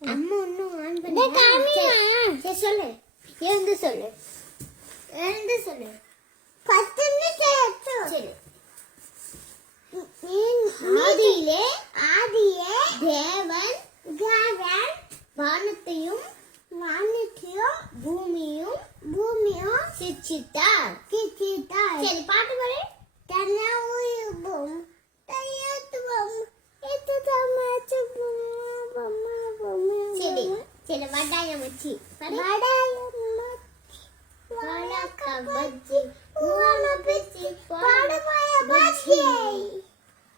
அம்மா ஒன்னும் ஆன் பண்ணி சொல்லு. எழுந்து சொல்லு. எழுந்து சொல்லு. 10 நிமிஷம். சரி. ஆதியிலே தேவன் வானத்தையும் பூமியும் சிருஷ்டித்தார். சரி, பாட்டு பாடு. சரி சரி, வடாயம் வச்சு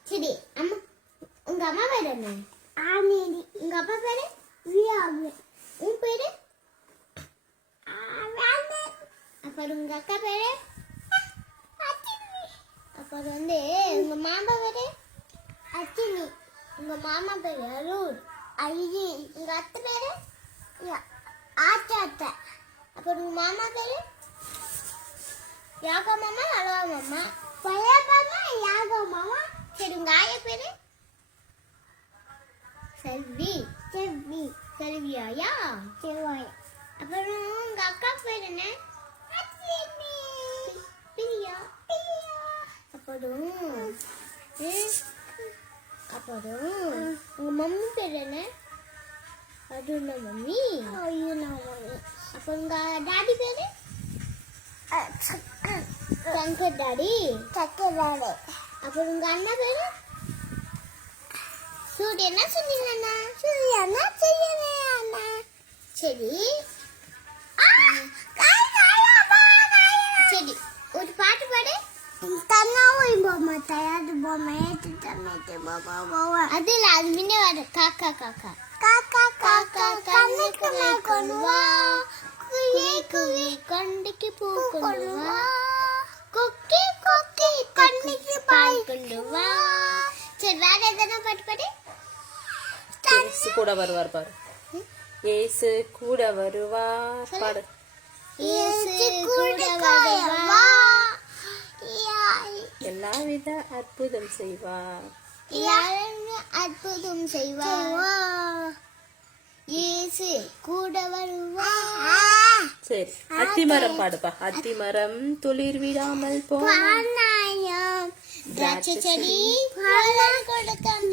சரி. அம்மா, உங்க அம்மா பேரு என்ன? உங்க அப்பா பேரு? உன் பேரு? அப்புறம் உங்க அக்கா பேரு? அப்புறம் உங்க மாமா பேரு? அச்சினி. உங்க மாமா பேரு அருள். உங்க அத்தை பேரு? ஆச்சாத்த. அப்புறம் உங்க மாமா பேரு? யாகோ மாமா, அழகா மாமா, பழைய மாமா, யாகோ மாமா. சரி, உங்க ஆயா பேரு? செல்வியா? அப்புறம் உங்க அக்கா பேரு என்ன? பிரியா. அப்புறம் உங்க மம்மி பேரு என்ன? அருணா மம்மி. அப்புறம் உங்க டாடி பேரு? சங்கர் டாடி. அப்புறம் உங்க அண்ணா பேரு? சூரிய. என்ன சொன்னீங்க அண்ணா? சரி சரி, ஒரு பாட்டு பாடு. அதுல அது முன்ன வர காக்கா காக்கா கண்ணுக்குள்ள கொண்டு வா, குவி கண்ணுக்கு பூ கொண்டு வா, கொக்கி கண்ணுக்கு பால் கொண்டு வா. சரி, வேற எதனா பாட்டு பாடு. ஏசு கூட வருவார் பாரு. ஏசு கூட வருவார் பாடு. ஏசு கூட வருவார், எல்லாவித அற்புதம் செய்வார். அற்புதம் செய்வார். இயேசு கூட வருவார். சரி, அத்திமரம் பாடுப்பா. அத்திமரம் துளிர் விடாமல் போனாயம், திராட்சை செடி பலன் கொடுக்கும்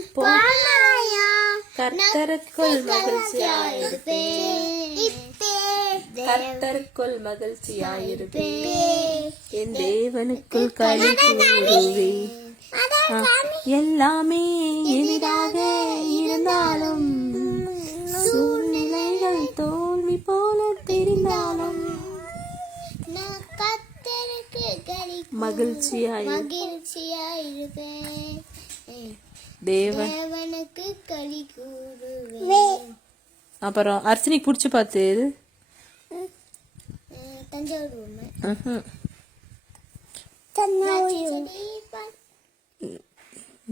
கர்த்தருக்குள் மகிழ்ச்சியாயிருப்பேன், என் தேவனுக்குள் களி கூறுவேன். எல்லாமே எளிதாக இருந்தாலும், சூழ்நிலைகள் தோல்வி போல தெரிந்தாலும், மகிழ்ச்சியாயிருப்பேன், தேவனுக்கு களி கூறுவேன். அப்புறம் அர்ச்சனைக்கு பிடிச்சி பார்த்து தஞ்சாவூர்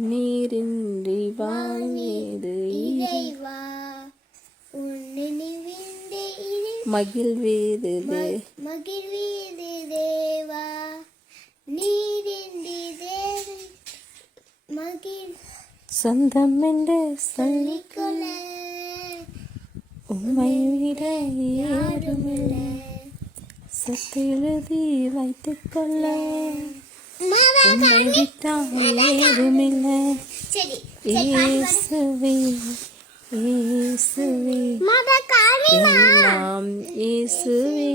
நீரின்றி வாழ்ந்தது மகிழ்வேது தேவா, நீரின்றி சொந்தம் என்று சொல்லிக்கொள்ள உம்மை விட யாருமில்லை, சத்து எழுதி வைத்துக்கொள்ள உம்மை விட்டால் ஏதுமில்லை. இயேசுவே இயேசுவே எல்லாம் இயேசுவே